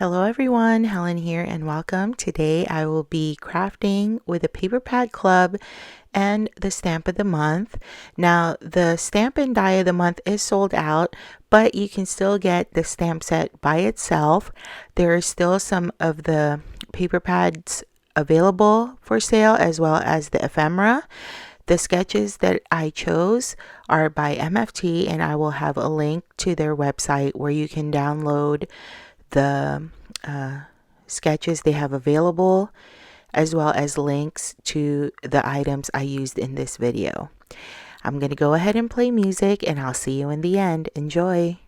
Hello everyone, Helen here and welcome. Today I will be crafting with the Paper Pad Club and the Stamp of the Month. Now the Stampin' Die of the Month is sold out, but you can still get the stamp set by itself. There are still some of the paper pads available for sale as well as the ephemera. The sketches that I chose are by MFT and I will have a link to their website where you can download the sketches they have available, as well as links to the items I used in this video. I'm going to go ahead and play music and I'll see you in the end. Enjoy!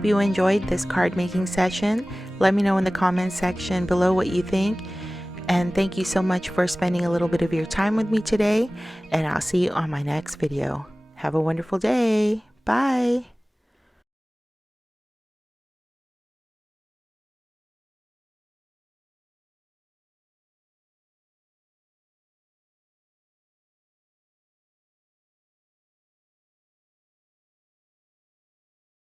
hope you enjoyed this card making session. Let me know in the comments section below what you think. And thank you so much for spending a little bit of your time with me today. And I'll see you on my next video. Have a wonderful day. Bye.